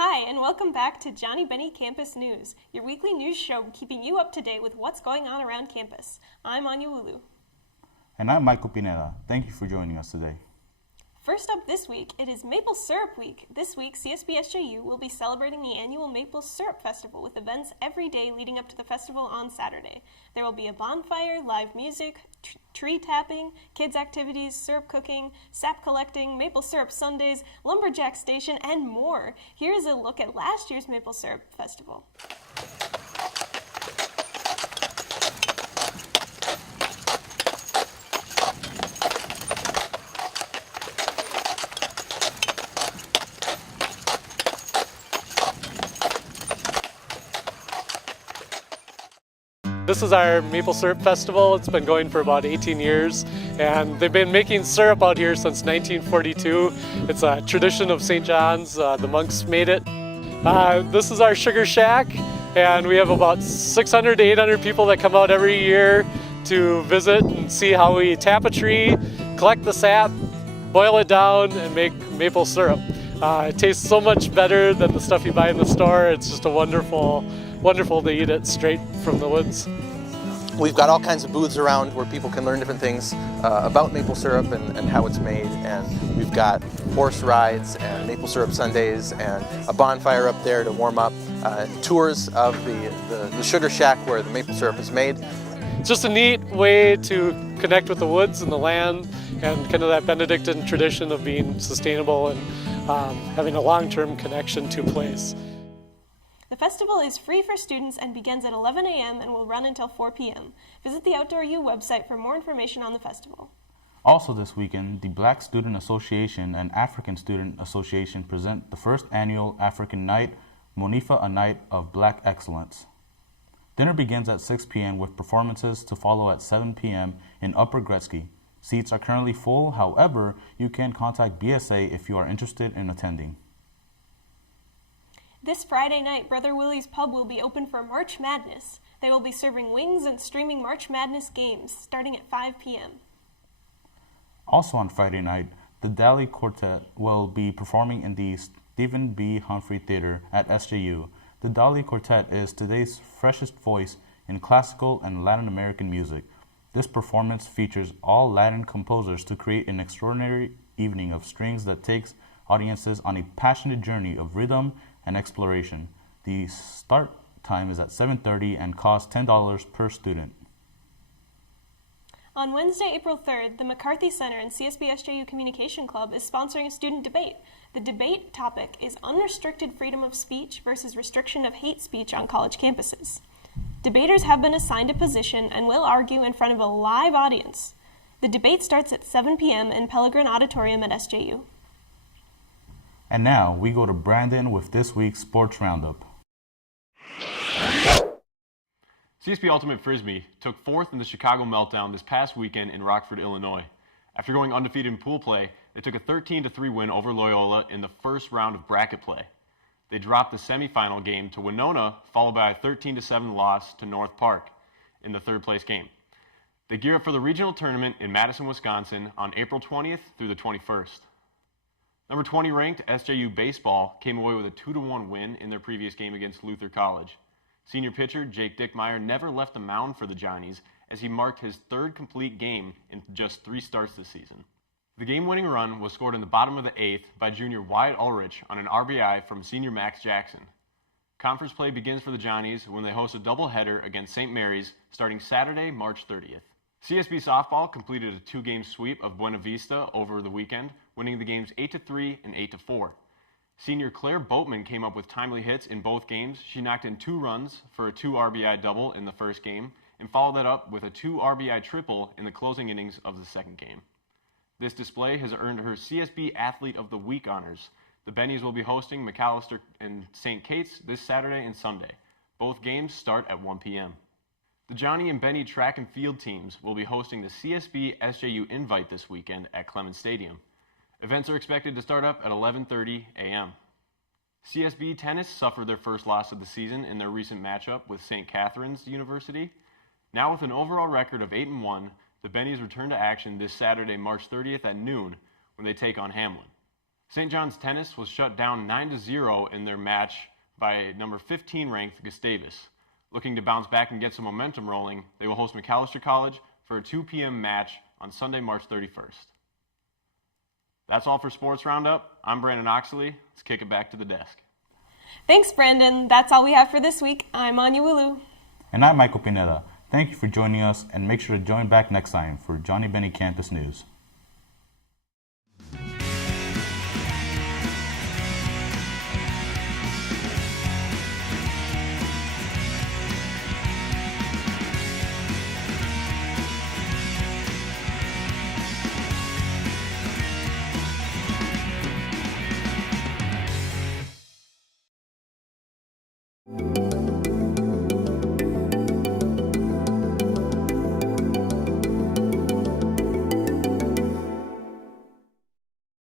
Hi, and welcome back to Johnnie Bennie Campus News, your weekly news show keeping you up to date with what's going on around campus. I'm Anya Wulu. And I'm Michael Pineda. Thank you for joining us today. First up this week, it is Maple Syrup Week. This week, CSB-SJU will be celebrating the annual Maple Syrup Festival with events every day leading up to the festival on Saturday. There will be a bonfire, live music, tree tapping, kids activities, syrup cooking, sap collecting, maple syrup sundaes, lumberjack station, and more. Here's a look at last year's Maple Syrup Festival. This is our Maple Syrup Festival. It's been going for about 18 years, and they've been making syrup out here since 1942. It's a tradition of St. John's. The monks made it. This is our sugar shack, and we have about 600 to 800 people that come out every year to visit and see how we tap a tree, collect the sap, boil it down, and make maple syrup. It tastes so much better than the stuff you buy in the store. It's just a wonderful to eat it straight from the woods. We've got all kinds of booths around where people can learn different things about maple syrup and how it's made. And we've got horse rides and maple syrup sundaes and a bonfire up there to warm up. Tours of the sugar shack where the maple syrup is made. It's just a neat way to connect with the woods and the land and kind of that Benedictine tradition of being sustainable and having a long-term connection to place. The festival is free for students and begins at 11 a.m. and will run until 4 p.m. Visit the Outdoor U website for more information on the festival. Also this weekend, the Black Student Association and African Student Association present the first annual African Night, Monifa, a Night of Black Excellence. Dinner begins at 6 p.m. with performances to follow at 7 p.m. in Upper Gretzky. Seats are currently full, however, you can contact BSA if you are interested in attending. This Friday night, Brother Willie's Pub will be open for March Madness. They will be serving wings and streaming March Madness games starting at 5 p.m. Also on Friday night, the Dalí Quartet will be performing in the Stephen B. Humphrey Theater at SJU. The Dalí Quartet is today's freshest voice in classical and Latin American music. This performance features all Latin composers to create an extraordinary evening of strings that takes audiences on a passionate journey of rhythm and exploration. The start time is at 7:30 and costs $10 per student. On Wednesday, April 3rd, the McCarthy Center and CSB-SJU Communication Club is sponsoring a student debate. The debate topic is unrestricted freedom of speech versus restriction of hate speech on college campuses. Debaters have been assigned a position and will argue in front of a live audience. The debate starts at 7 p.m. in Pellegrin Auditorium at SJU. And now we go to Brandon with this week's Sports Roundup. CSB Ultimate Frisbee took fourth in the Chicago Meltdown this past weekend in Rockford, Illinois. After going undefeated in pool play, they took a 13-3 win over Loyola in the first round of bracket play. They dropped the semifinal game to Winona, followed by a 13-7 loss to North Park in the third-place game. They gear up for the regional tournament in Madison, Wisconsin on April 20th through the 21st. Number 20 ranked SJU Baseball came away with a 2-1 win in their previous game against Luther College. Senior pitcher Jake Dickmeyer never left the mound for the Johnnies as he marked his third complete game in just 3 starts this season. The game-winning run was scored in the bottom of the 8th by junior Wyatt Ulrich on an RBI from senior Max Jackson. Conference play begins for the Johnnies when they host a doubleheader against St. Mary's starting Saturday, March 30th. CSB softball completed a 2-game sweep of Buena Vista over the weekend, winning the games 8-3 and 8-4. Senior Claire Boatman came up with timely hits in both games. She knocked in 2 runs for a 2 RBI double in the first game and followed that up with a 2 RBI triple in the closing innings of the second game. This display has earned her CSB Athlete of the Week honors. The Bennies will be hosting McAllister and St. Kate's this Saturday and Sunday. Both games start at 1 p.m. The Johnnie and Bennie track and field teams will be hosting the CSB-SJU Invite this weekend at Clemens Stadium. Events are expected to start up at 11:30 a.m. CSB Tennis suffered their first loss of the season in their recent matchup with St. Catherine's University. Now with an overall record of 8-1, the Bennies return to action this Saturday, March 30th at noon when they take on Hamlin. St. John's Tennis was shut down 9-0 in their match by number 15 ranked Gustavus. Looking to bounce back and get some momentum rolling, they will host McAllister College for a 2 p.m. match on Sunday, March 31st. That's all for Sports Roundup. I'm Brandon Oxley. Let's kick it back to the desk. Thanks, Brandon. That's all we have for this week. I'm Anya Wulu. And I'm Michael Pineda. Thank you for joining us, and make sure to join back next time for Johnnie Bennie Campus News.